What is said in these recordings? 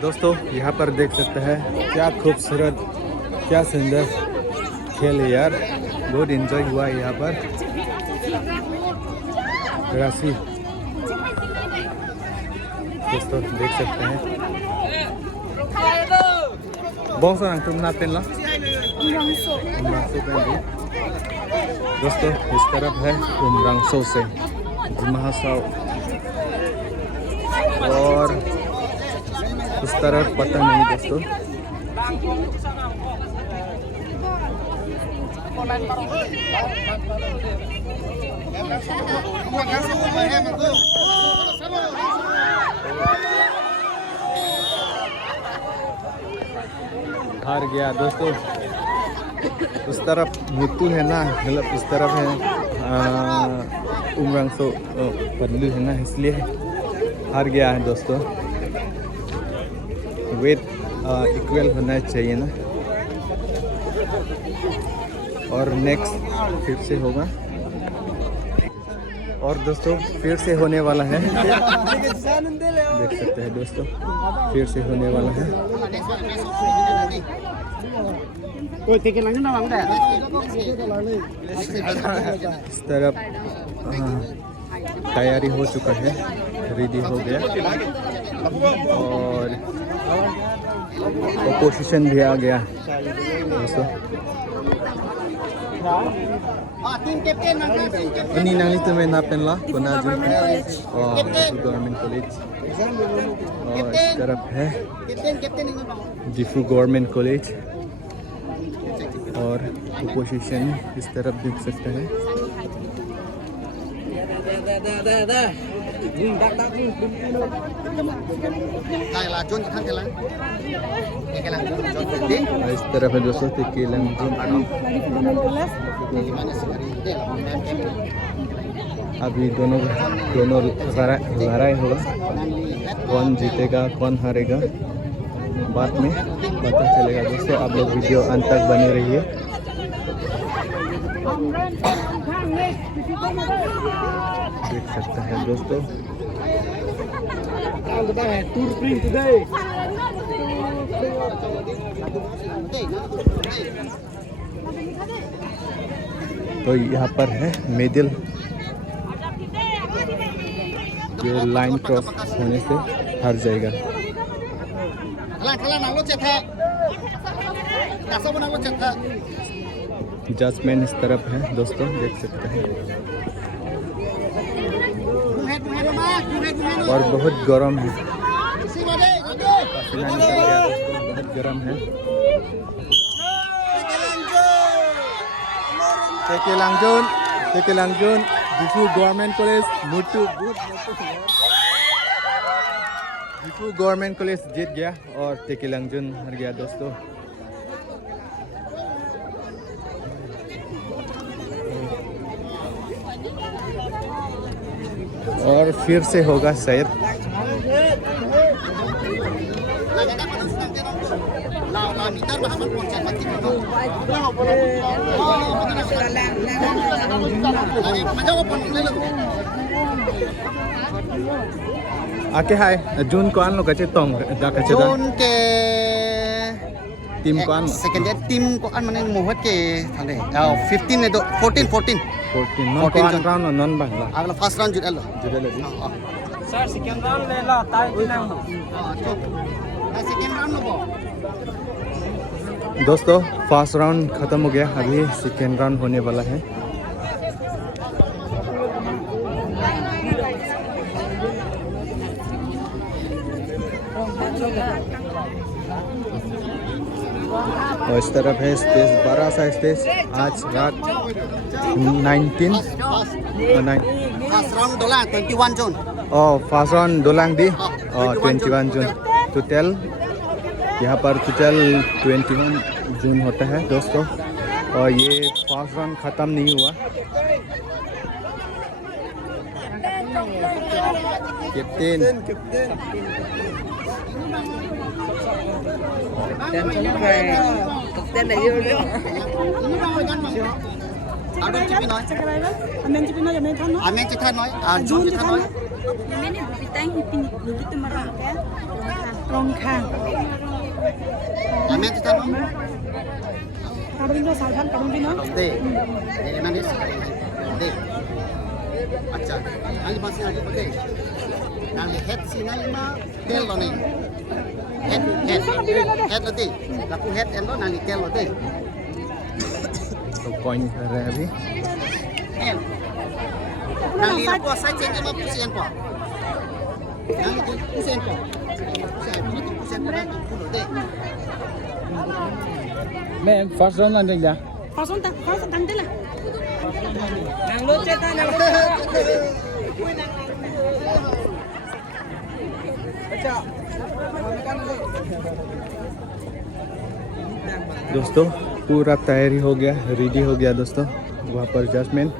दोस्तों यहाँ पर देख सकते हैं क्या खूबसूरत क्या सुंदर खेल है यार। बहुत एंजॉय हुआ है यहाँ पर। राशि दोस्तों देख सकते हैं। बहुत सारा तुम नाते ला दोस्तों इस तरफ है उमरांगसो से महासाव और उस तरफ पता नहीं दोस्तों। हार गया दोस्तों। उस तरफ मुत्तू है ना, मतलब इस तरफ है उमरांगसो पल्लू है ना, इसलिए हार गया है दोस्तों। वेट इक्वल होना चाहिए ना। और नेक्स्ट फिर से होगा और दोस्तों फिर से होने वाला है। देख सकते हैं दोस्तों फिर से होने वाला है। इस तरफ तैयारी हो चुका है, रेडी हो गया और अपोजिशन भी आ गया दोस्तों। ini nang itu main napen lah Konaju government college और इस तरफ है डिफू गवर्नमेंट कॉलेज और अपोजिशन इस तरफ देख सकते हैं। इस तरफ है दोस्तों अभी दोनों लड़ाई होगा, कौन जीतेगा कौन हारेगा बाद में पता चलेगा दोस्तों। आप लोग वीडियो अंत तक बने रहिए। देख सकते हैं दोस्तों तो यहाँ पर है मिडिल, ये लाइन क्रॉस होने से हार जाएगा। जजमेंट इस तरफ है दोस्तों देख सकते हैं। और बहुत गर्म है, पसीना निकल गया दोस्तों, बहुत गर्म है। Tekelangjun Difu गवर्नमेंट कॉलेज मुट्टू डिफू गवर्नमेंट कॉलेज जीत गया और तेकेलांगजुन हार गया दोस्तों। और फिर से होगा शायद। आके हाय जून को आन लो कचे तोंग दा कचे जून के टीम को आन सेकंड ईयर टीम को आन माने मोहत के थाले 15 ने दो 14 नॉन को आन राउंड नॉन बांगला अगला फर्स्ट राउंड जुड़े लो सर सेकंड राउंड ले ला ताई दिना सेकंड राउंड लो दोस्तों। फर्स्ट राउंड खत्म हो गया, अभी सेकेंड राउंड होने वाला है। और इस तरफ है स्टेज, बड़ा सा स्टेज। आज रात 19 फर्स्ट राउंड डोला 21 जून फर्स्ट राउंड डोलांग दी 21 जून टोटल। यहाँ पर टोटल 21 जून होता है दोस्तों। और ये फर्स्ट राउंड ख़त्म नहीं हुआ। Captain Amen chỉ than nói, Jun chỉ than nói. Ini bubitang hipin begitu merangkak. Rongkang. Amen kita nom. Kadang itu salpan, kadang itu. Stay. Ini nanti stay. Acha. Nanti masih lagi pakai. Nanti head sini mah tail lo nih. Head lo deh. Laku head and lo nanti tail lo deh. तो coin कर रहे हैं अभी Nanti laku saya cek mah pusian po. Nanti pusian po. Pusian po nanti puluh deh. मैं first round नहीं जा Pasang tanda lah. nang luce ta nang दोस्तों पूरा तैयारी हो गया, रेडी हो गया दोस्तों। वहाँ पर जजमेंट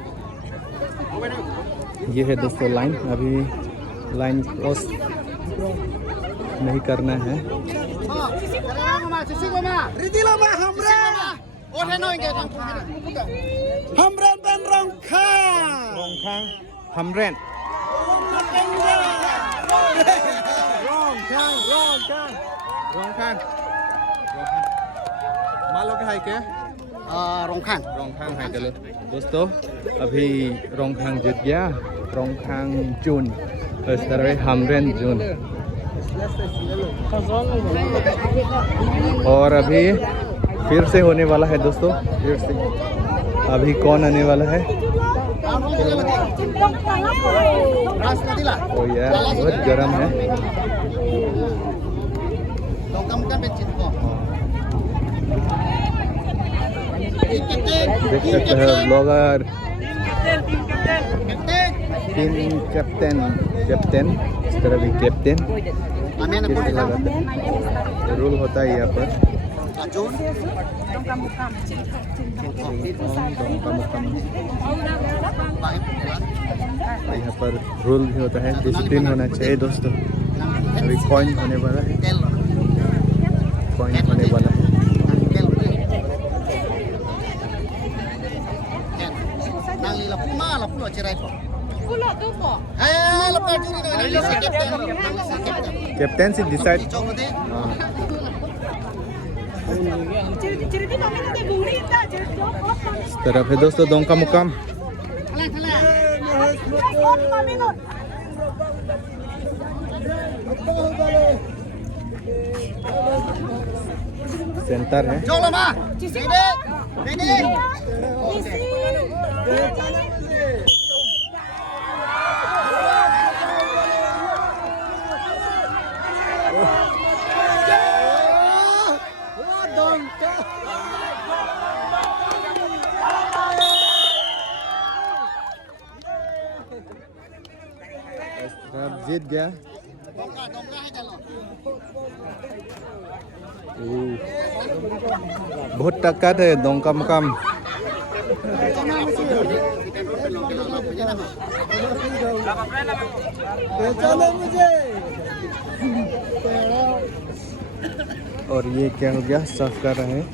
ये है दोस्तों लाइन, अभी लाइन क्रॉस नहीं करना है। हमरेन मालो के हाई के Rongkang. रोंगखांग हाई के लो दोस्तों। अभी रोंगखांग जीत गया, रोंगखांग जून इस तरह हमरेन जून। और अभी फिर से होने वाला है दोस्तों, फिर से अभी कौन आने वाला है? ओ यार बहुत गर्म है। देख सकते हैं ब्लॉगर टीम कैप्टन इस तरह भी कैप्टन कैसे लगाते हैं, रूल होता है यहाँ पर। यहाँ पर रूल भी होता है, डिसिप्लिन होना चाहिए दोस्तों। अभी कॉइन होने वाला है, कॉइन होने वाला है। कैप्टन से डिसाइड इस तरफ है दोस्तों दोंका मुकाम। सेंटर है जीत गया। बहुत टक्कर है दोंका मुकाम। और ये क्या हो गया, साफ कर रहे हैं।